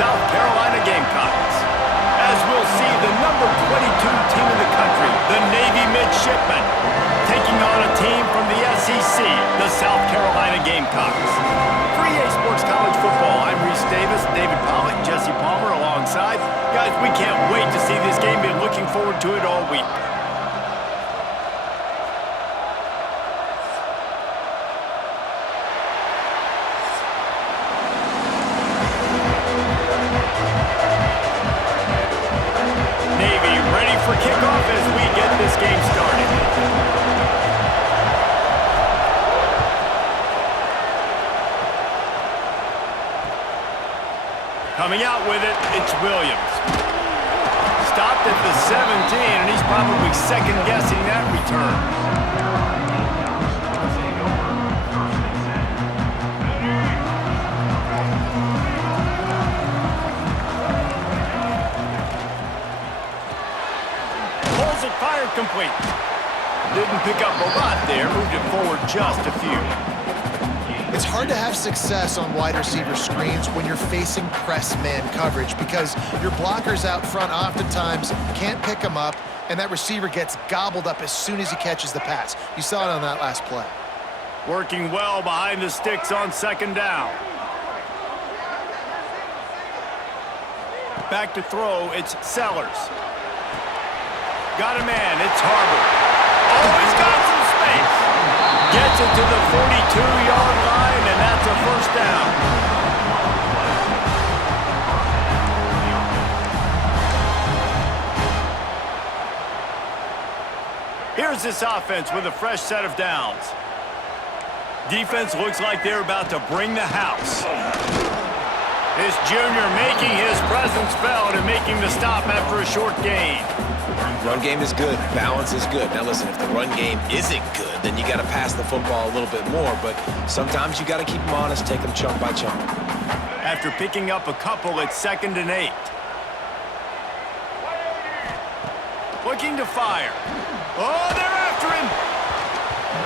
South Carolina Gamecocks. As we'll see, the number 22 team in the country, the Navy Midshipmen, taking on a team from the SEC, the South Carolina Gamecocks. For EA Sports College Football, I'm Reese Davis, David Pollock, Jesse Palmer alongside. Guys, we can't wait to see this game. Been looking forward to it all week. Navy ready for kickoff as we get this game started. Coming out with it, it's Williams. Stopped at the 17, and he's probably second-guessing that return. Pulls it, fired complete. Didn't pick up a lot there, moved it forward just a few. It's hard to have success on wide receiver screens when you're facing press man coverage because your blockers out front oftentimes can't pick them up, and that receiver gets gobbled up as soon as he catches the pass. You saw it on that last play. Working well behind the sticks on second down. Back to throw, it's Sellers. Got a man, it's Harbor. Oh, he's got some space. Gets it to the 42-yard line, and that's a first down. Here's this offense with a fresh set of downs. Defense looks like they're about to bring the house. This junior making his presence felt and making the stop after a short gain. Run game is good. Balance is good. Now listen, if the run game isn't good, then you got to pass the football a little bit more. But sometimes you got to keep them honest, take them chunk by chunk. After picking up a couple, it's 2nd and 8. Looking to fire. Oh, they're after him.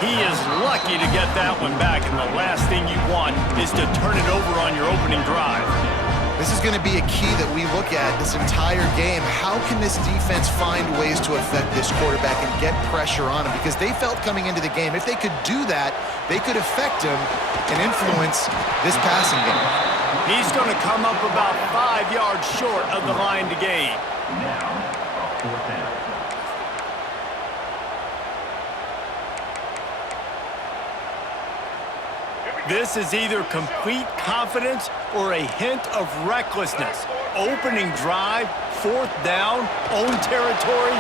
He is lucky to get that one back, and the last thing you want is to turn it over on your opening drive. This is going to be a key that we look at this entire game. How can this defense find ways to affect this quarterback and get pressure on him? Because they felt coming into the game, if they could do that, they could affect him and influence this passing game. He's going to come up about 5 yards short of the line to gain. This is either complete confidence or a hint of recklessness. Opening drive, 4th down, own territory,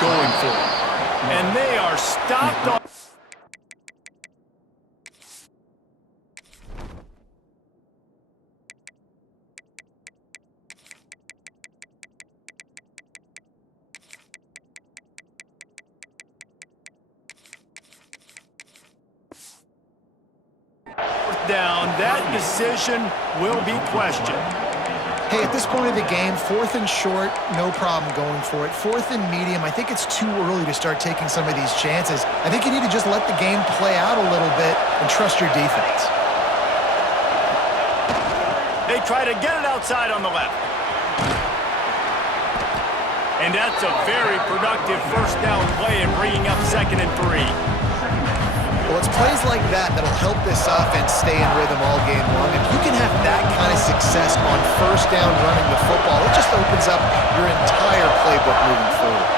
going for it. And they are stopped on. Down, that decision will be questioned. Hey, at this point of the game, 4th and short, no problem going for it. 4th and medium, I think it's too early to start taking some of these chances. I think you need to just let the game play out a little bit and trust your defense. They try to get it outside on the left. And that's a very productive first down play and bringing up 2nd and 3. Well, it's plays like that that'll help this offense stay in rhythm all game long. If you can have that kind of success on first down running the football, it just opens up your entire playbook moving forward.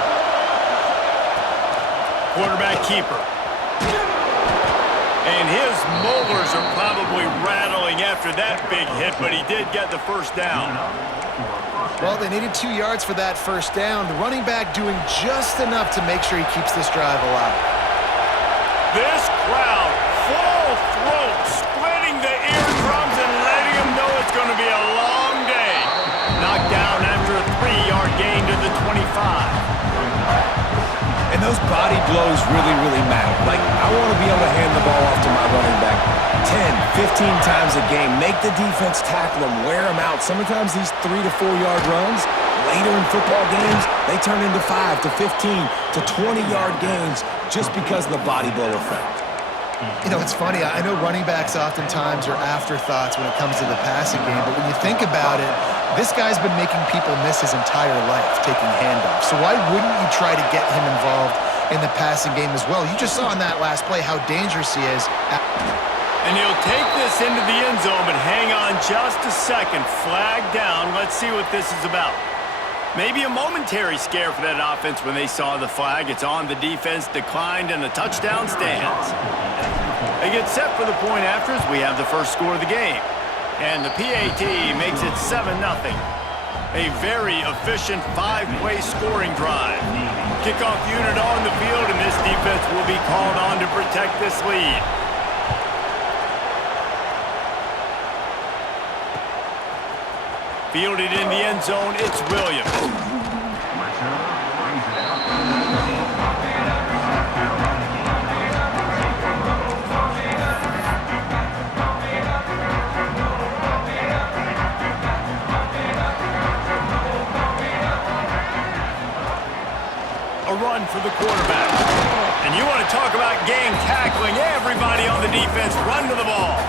Quarterback keeper. And his molars are probably rattling after that big hit, but he did get the first down. Well, they needed 2 yards for that first down. The running back doing just enough to make sure he keeps this drive alive. This crowd, full throat, splitting the eardrums and letting them know it's going to be a long day. Knocked down after a 3-yard gain to the 25. And those body blows really, really matter. Like, I want to be able to hand the ball off to my running back 10, 15 times a game. Make the defense tackle them, wear them out. Sometimes these 3 to 4 yard runs, later in football games, they turn into 5 to 15 to 20 yard gains just because of the body blow effect. You know, it's funny. I know running backs oftentimes are afterthoughts when it comes to the passing game, but when you think about it, this guy's been making people miss his entire life taking handoffs. So why wouldn't you try to get him involved in the passing game as well? You just saw in that last play how dangerous he is. And he'll take this into the end zone, but hang on just a second. Flag down. Let's see what this is about. Maybe a momentary scare for that offense when they saw the flag. It's on, the defense declined, and the touchdown stands. They get set for the point after as we have the first score of the game. And the PAT makes it 7-0. A very efficient 5-play scoring drive. Kickoff unit on the field, and this defense will be called on to protect this lead. Fielded in the end zone, it's Williams. A run for the quarterback. And you want to talk about gang tackling. Everybody on the defense run to the ball.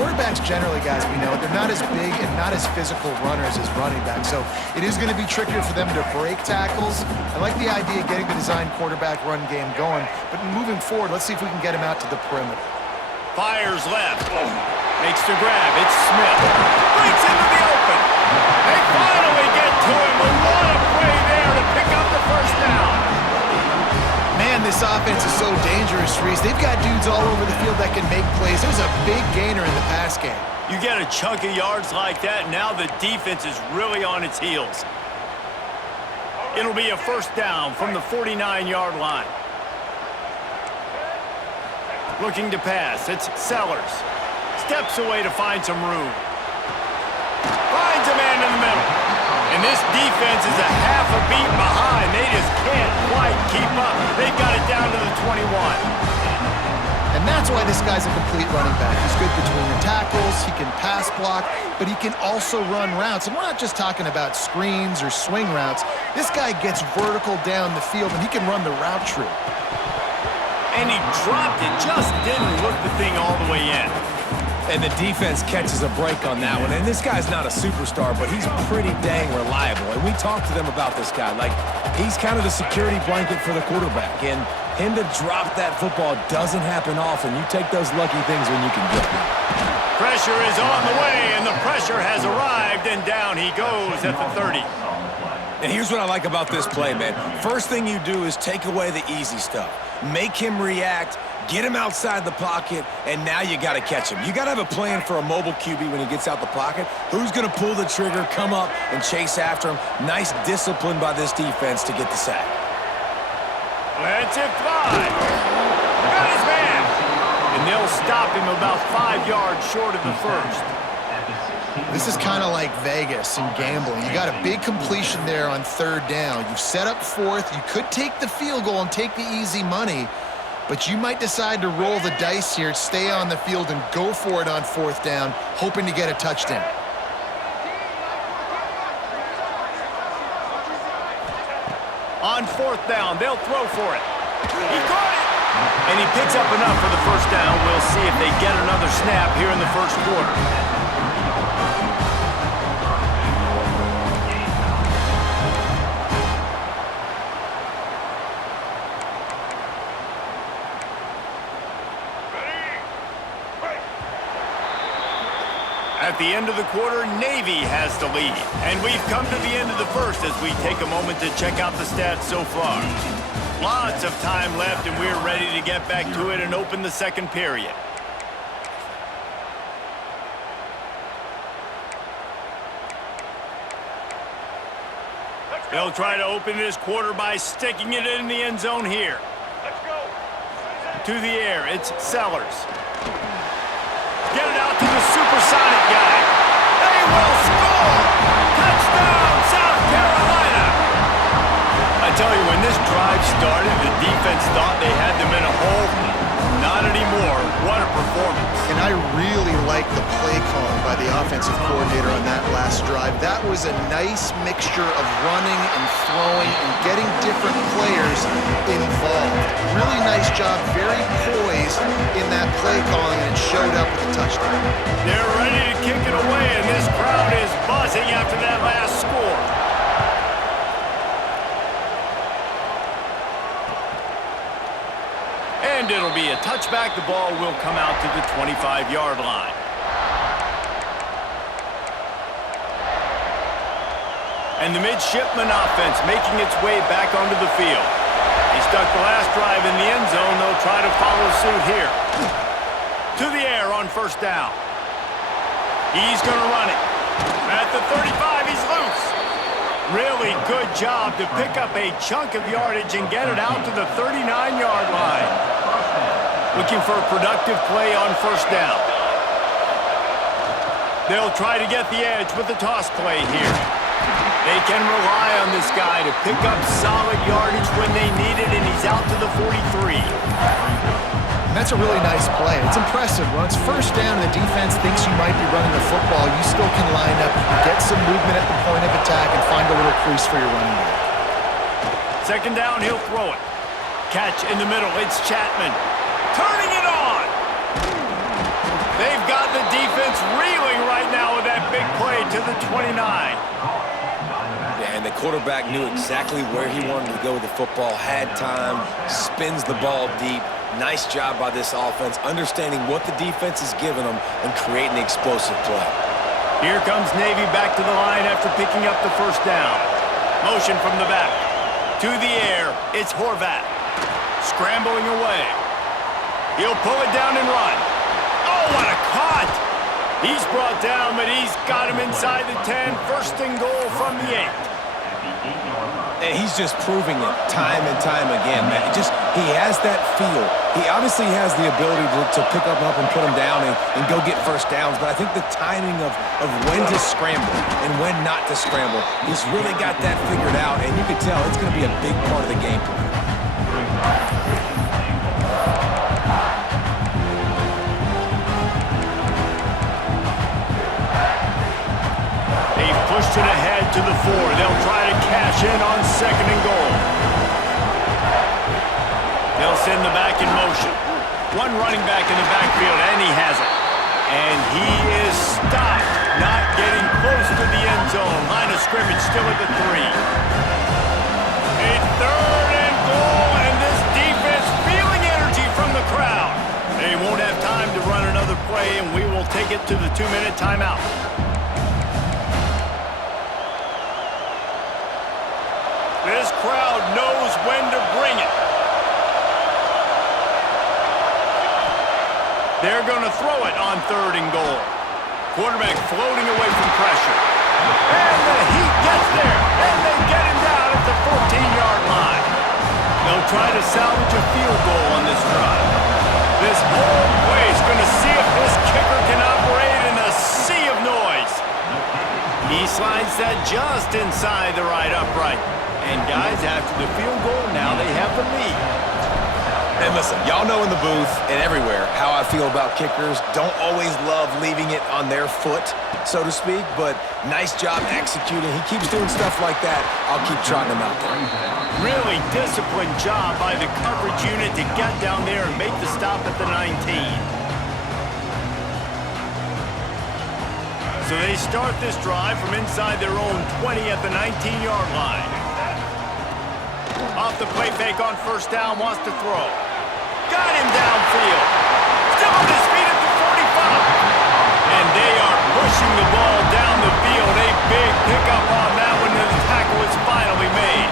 Quarterbacks generally, guys, we know, they're not as big and not as physical runners as running backs, so it is going to be trickier for them to break tackles. I like the idea of getting the design quarterback run game going, but moving forward, let's see if we can get him out to the perimeter. Fires left. Makes the grab. It's Smith. Breaks into the open. They finally get to him. What a play there to pick up the first down. Man, this offense is so dangerous, Reese. They've got dudes all over the field that can make plays. There's a big gainer in the pass game. You get a chunk of yards like that, now the defense is really on its heels. It'll be a first down from the 49-yard line. Looking to pass, it's Sellers. Steps away to find some room. Finds a man in the middle. And this defense is a half a beat behind. They just can't quite keep up. They've got it down to the 21. And that's why this guy's a complete running back. He's good between the tackles, he can pass block, but he can also run routes. And we're not just talking about screens or swing routes. This guy gets vertical down the field, and he can run the route tree. And he dropped it, just didn't look the thing all the way in. And the defense catches a break on that one. And this guy's not a superstar, but he's pretty dang reliable. And we talked to them about this guy. Like, he's kind of the security blanket for the quarterback. And him to drop that football doesn't happen often. You take those lucky things when you can get them. Pressure is on the way, and the pressure has arrived, and down he goes at the 30. And here's what I like about this play, man. First thing you do is take away the easy stuff. Make him react, get him outside the pocket, and now you got to catch him. You got to have a plan for a mobile QB when he gets out the pocket. Who's going to pull the trigger, come up, and chase after him? Nice discipline by this defense to get the sack. Lets it fly. Got his man. And they'll stop him about 5 yards short of the first. This is kind of like Vegas and gambling. You got a big completion there on third down. You've set up fourth. You could take the field goal and take the easy money, but you might decide to roll the dice here, stay on the field, and go for it on fourth down, hoping to get a touchdown. On fourth down, they'll throw for it. He caught it! And he picks up enough for the first down. We'll see if they get another snap here in the first quarter. At the end of the quarter, Navy has the lead. And we've come to the end of the first as we take a moment to check out the stats so far. Lots of time left, and we're ready to get back to it and open the second period. They'll try to open this quarter by sticking it in the end zone here. Let's go. To the air, it's Sellers. Get it out to the supersonic guy. They will score! Touchdown, South Carolina! I tell you, when this drive started, the defense thought they had them in a hole. Not not anymore. What a performance. And I really like the play calling by the offensive coordinator on that last drive. That was a nice mixture of running and throwing and getting different players involved. Really nice job, very poised in that play calling, and it showed up with a touchdown. They're ready to kick it away, and this crowd is buzzing after that last score. And it'll be a touchback. The ball will come out to the 25-yard line. And the midshipman offense making its way back onto the field. They stuck the last drive in the end zone. They'll try to follow suit here. To the air on first down. He's going to run it. At the 35, he's loose. Really good job to pick up a chunk of yardage and get it out to the 39-yard line. Looking for a productive play on first down. They'll try to get the edge with the toss play here. They can rely on this guy to pick up solid yardage when they need it, and he's out to the 43. And that's a really nice play. It's impressive. When it's first down and the defense thinks you might be running the football, you still can line up, get some movement at the point of attack, and find a little crease for your running back. Second down, he'll throw it. Catch in the middle. It's Chapman. Turning it on. They've got the defense reeling right now with that big play to the 29. Yeah, and the quarterback knew exactly where he wanted to go with the football, had time, spins the ball deep. Nice job by this offense, understanding what the defense is giving them and creating the explosive play. Here comes Navy back to the line after picking up the first down. Motion from the back. To the air, it's Horvat. Scrambling away. He'll pull it down and run. Oh, what a cut! He's brought down, but he's got him inside the 10. First and goal from the 8. And he's just proving it time and time again, man. He has that feel. He obviously has the ability to pick up and put him down and go get first downs, but I think the timing of when to scramble and when not to scramble, he's really got that figured out, and you can tell it's going to be a big part of the game plan. They've pushed it ahead to the 4. They'll try to cash in on second and goal. They'll send the back in motion. One running back in the backfield, and he has it. And he is stopped, not getting close to the end zone. Line of scrimmage still at the 3. A third and goal, and this defense feeling energy from the crowd. They won't have time to run another play, and we will take it to the 2-minute timeout. This crowd knows when to bring it. They're going to throw it on third and goal. Quarterback floating away from pressure. And the Heat gets there, and they get him down at the 14-yard line. They'll try to salvage a field goal on this drive. This whole place going to see if this kicker can operate in a sea of noise. He slides that just inside the right upright. And guys, after the field goal, now they have the lead. And listen, y'all know in the booth and everywhere how I feel about kickers. Don't always love leaving it on their foot, so to speak, but nice job executing. He keeps doing stuff like that. I'll keep trotting him out there. Really disciplined job by the coverage unit to get down there and make the stop at the 19. So they start this drive from inside their own 20 at the 19-yard line. Off the play fake on first down, wants to throw. Got him downfield. Still on his feet at the 45. And they are pushing the ball down the field. A big pickup on that one, and the tackle is finally made.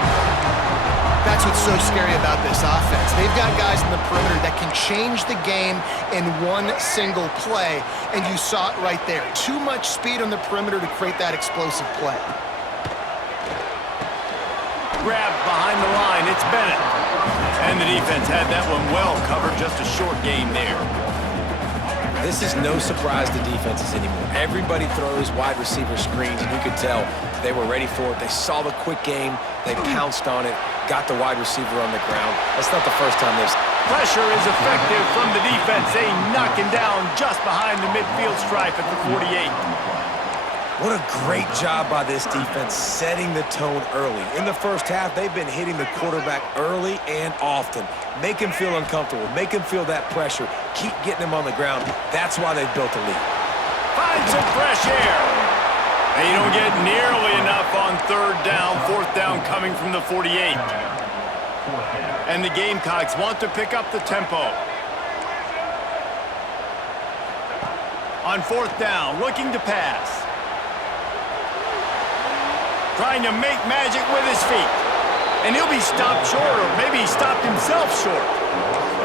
That's what's so scary about this offense. They've got guys in the perimeter that can change the game in one single play, and you saw it right there. Too much speed on the perimeter to create that explosive play. Grabbed behind the line, it's Bennett. And the defense had that one well covered, just a short game there. This is no surprise to defenses anymore. Everybody throws wide receiver screens, and you could tell they were ready for it. They saw the quick game, they pounced on it, got the wide receiver on the ground. That's not the first time they've... Pressure is effective from the defense. They knock him down just behind the midfield stripe at the 48. What a great job by this defense setting the tone early. In the first half, they've been hitting the quarterback early and often. Make him feel uncomfortable. Make him feel that pressure. Keep getting him on the ground. That's why they've built a lead. Find some fresh air. They don't get nearly enough on third down. Fourth down coming from the 48. And the Gamecocks want to pick up the tempo. On fourth down, looking to pass. Trying to make magic with his feet. And he'll be stopped short, or maybe he stopped himself short.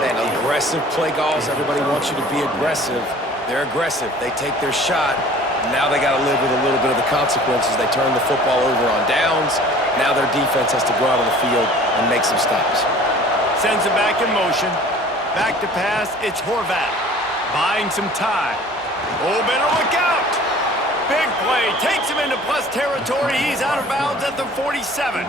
Man, aggressive play calls. Everybody wants you to be aggressive. They're aggressive. They take their shot. Now they got to live with a little bit of the consequences. They turn the football over on downs. Now their defense has to go out on the field and make some stops. Sends it back in motion. Back to pass. It's Horvath. Buying some time. Oh, better look out. Big play. Takes him into plus territory. He's out of bounds at the 47.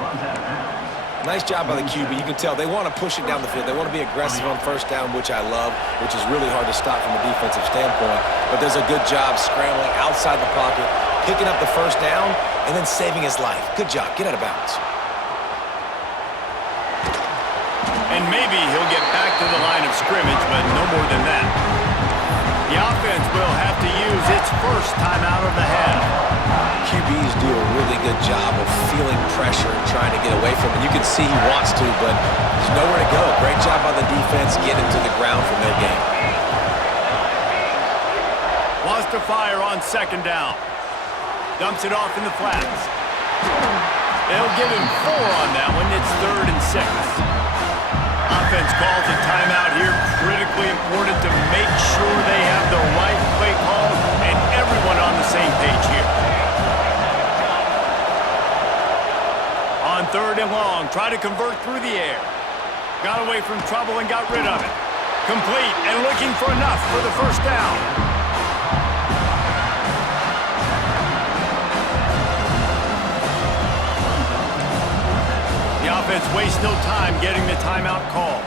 Nice job by the QB. You can tell they want to push it down the field. They want to be aggressive on first down, which I love, which is really hard to stop from a defensive standpoint. But there's a good job scrambling outside the pocket, picking up the first down, and then saving his life. Good job. Get out of bounds. And maybe he'll get back to the line of scrimmage, but no more than that. The offense will have to use its first timeout of the half. QBs do a really good job of feeling pressure and trying to get away from it. You can see he wants to, but there's nowhere to go. Great job by the defense getting to the ground from their game. Wants to fire on second down. Dumps it off in the flats. They'll give him 4 on that one. It's 3rd and 6. Offense calls a timeout here. Critically important to make sure they have the right play call and everyone on the same page here. On 3rd and long, try to convert through the air. Got away from trouble and got rid of it. Complete and looking for enough for the first down. The offense wastes no time getting the timeout call.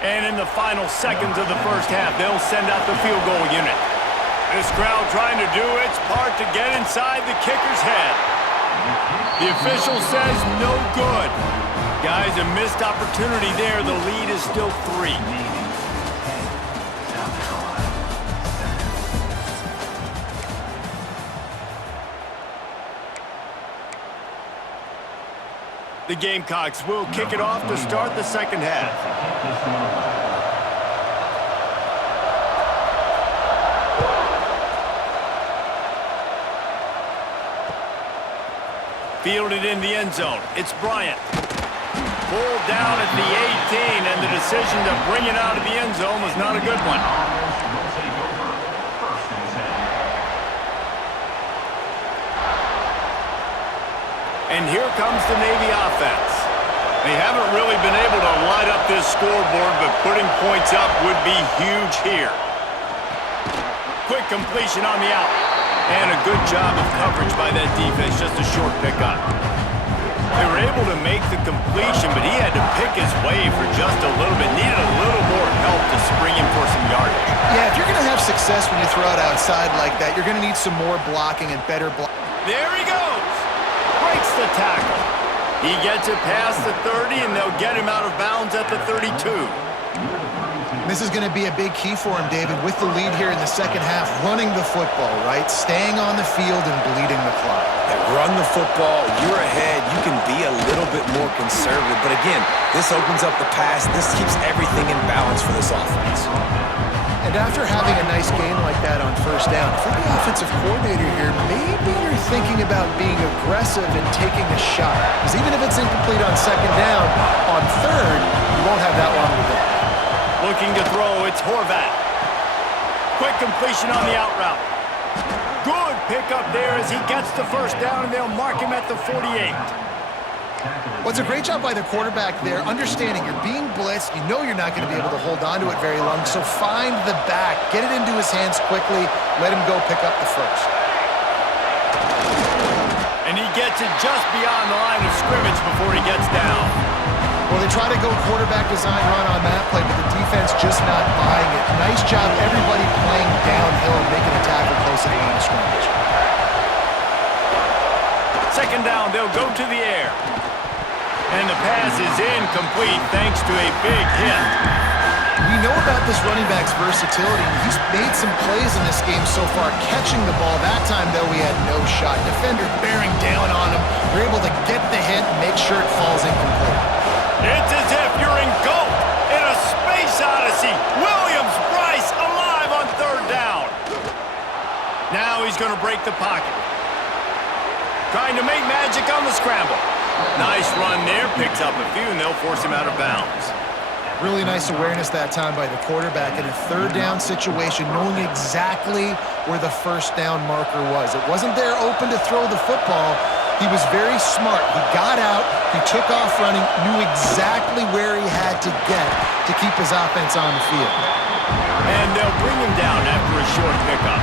And in the final seconds of the first half, they'll send out the field goal unit. This crowd trying to do its part to get inside the kicker's head. The official says no good. Guys, a missed opportunity there. The lead is still 3. The Gamecocks will kick it off to start the second half. Fielded in the end zone. It's Bryant. Pulled down at the 18, and the decision to bring it out of the end zone was not a good one. And here comes the Navy offense. They haven't really been able to light up this scoreboard, but putting points up would be huge here. Quick completion on the out. And a good job of coverage by that defense, just a short pickup. They were able to make the completion, but he had to pick his way for just a little bit. Needed a little more help to spring him for some yardage. Yeah, if you're going to have success when you throw it outside like that, you're going to need some more blocking and better blocking. There he goes. Breaks the tackle. He gets it past the 30, and they'll get him out of bounds at the 32. This is going to be a big key for him, David, with the lead here in the second half, running the football, right? Staying on the field and bleeding the clock. Run the football, you're ahead, you can be a little bit more conservative. But again, this opens up the pass. This keeps everything in balance for this offense. And after having a nice game like that on first down, if you're the offensive coordinator here, maybe you're thinking about being aggressive and taking a shot. Because even if it's incomplete on second down, on third, you won't have that long to go. Looking to throw, it's Horvat. Quick completion on the out route. Good pickup there as he gets the first down, and they'll mark him at the 48. Well, it's a great job by the quarterback there, understanding you're being blitzed, you know you're not going to be able to hold on to it very long, so find the back, get it into his hands quickly, let him go pick up the first. And he gets it just beyond the line of scrimmage before he gets down. Well, they try to go quarterback design run on that play, but the defense just not buying it. Nice job, everybody playing downhill and making a tackle close to the line of scrimmage. Second down, they'll go to the air. And the pass is incomplete thanks to a big hit. We know about this running back's versatility. He's made some plays in this game so far, catching the ball. That time, though, we had no shot. Defender bearing down on him. They're able to get the hit and make sure it falls incomplete. It's as if you're engulfed in a space odyssey. Williams-Brice alive on third down. Now he's going to break the pocket. Trying to make magic on the scramble. Nice run there, picks up a few, and they'll force him out of bounds. Really nice awareness that time by the quarterback in a third down situation, knowing exactly where the first down marker was. It wasn't there open to throw the football. He was very smart. He got out, he took off running, knew exactly where he had to get to keep his offense on the field. And they'll bring him down after a short pickup.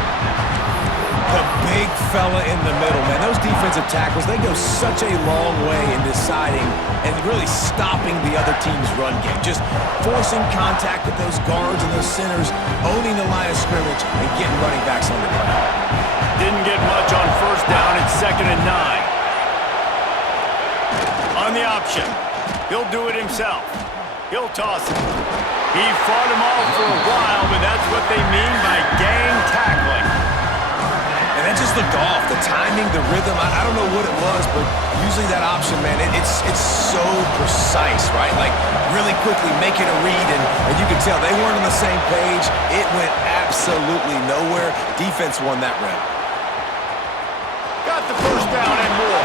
The big fella in the middle, man. Those defensive tackles, they go such a long way in deciding and really stopping the other team's run game. Just forcing contact with those guards and those centers, owning the line of scrimmage, and getting running backs on the ground. Didn't get much on first down. It's 2nd and 9. On the option, he'll do it himself. He'll toss it. He fought him off for a while, but that's what they mean by gang tackling. And that just looked off. The timing, the rhythm, I don't know what it was, but usually that option, man, it's so precise, right? Like, really quickly making a read, and you can tell they weren't on the same page. It went absolutely nowhere. Defense won that round. Got the first down and more.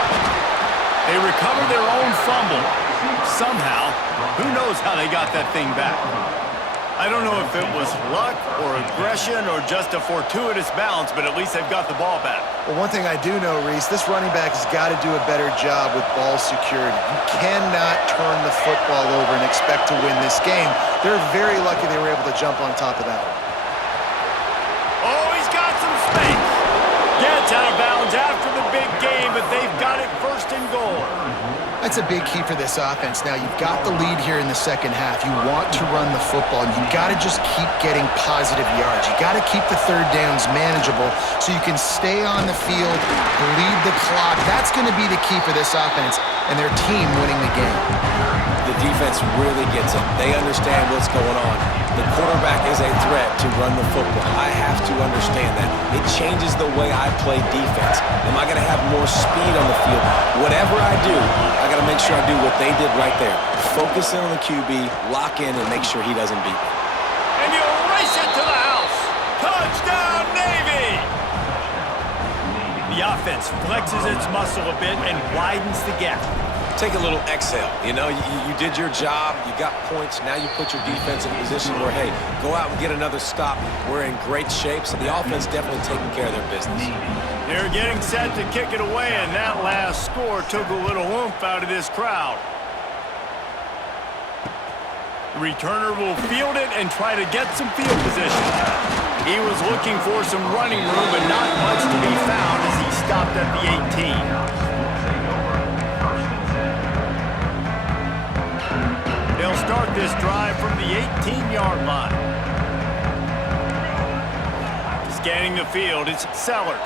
They recovered their own fumble. Somehow, who knows how they got that thing back. I don't know if it was luck or aggression or just a fortuitous bounce, but at least they've got the ball back. Well, one thing I do know, Reese, this running back has got to do a better job with ball security. You cannot turn the football over and expect to win this game. They're very lucky they were able to jump on top of that one. Oh, he's got some space. Gets out of bounds after the big game, but they've got it 1st and goal. That's a big key for this offense. Now, you've got the lead here in the second half. You want to run the football. You've got to just keep getting positive yards. You got to keep the third downs manageable so you can stay on the field, bleed the clock. That's going to be the key for this offense and their team winning the game. The defense really gets it. They understand what's going on. The quarterback is a threat to run the football. I have to understand that. It changes the way I play defense. Am I going to have more speed on the field? Whatever I do, I got to make sure I do what they did right there. Focus in on the QB, lock in, and make sure he doesn't beat me. And you race it to the house. Touchdown, Navy! The offense flexes its muscle a bit and widens the gap. Take a little exhale. You know, you did your job. You got points. Now you put your defense in a position where, hey, go out and get another stop. We're in great shape, so the offense definitely taking care of their business. They're getting set to kick it away, and that last score took a little oomph out of this crowd. The returner will field it and try to get some field position. He was looking for some running room, but not much to be found as he stopped at the 18. They'll start this drive from the 18-yard line. Scanning the field, it's Sellers.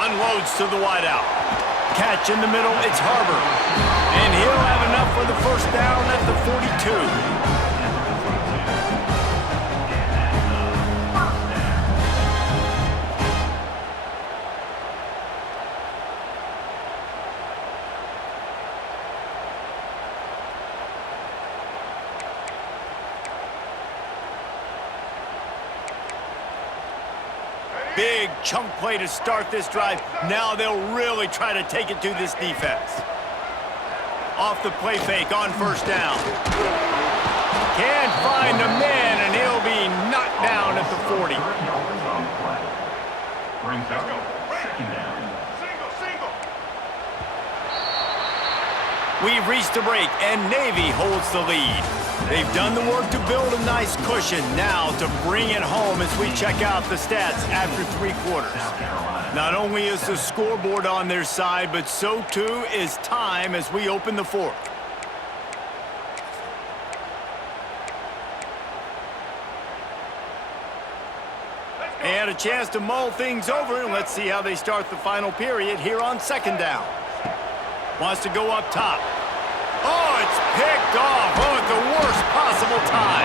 Unloads to the wideout. Catch in the middle, it's Harbor. And he'll have enough for the first down at the 42. Big chunk play to start this drive. Now they'll really try to take it to this defense. Off the play fake on first down. Can't find the man, and he'll be knocked down at the 40. We've reached the break, and Navy holds the lead. They've done the work to build a nice cushion. Now to bring it home as we check out the stats after 3 quarters. Not only is the scoreboard on their side, but so too is time as we open the 4th. And a chance to mull things over, and let's see how they start the final period here on 2nd down. Wants to go up top. Oh, it's picked off. Oh, at the worst possible time.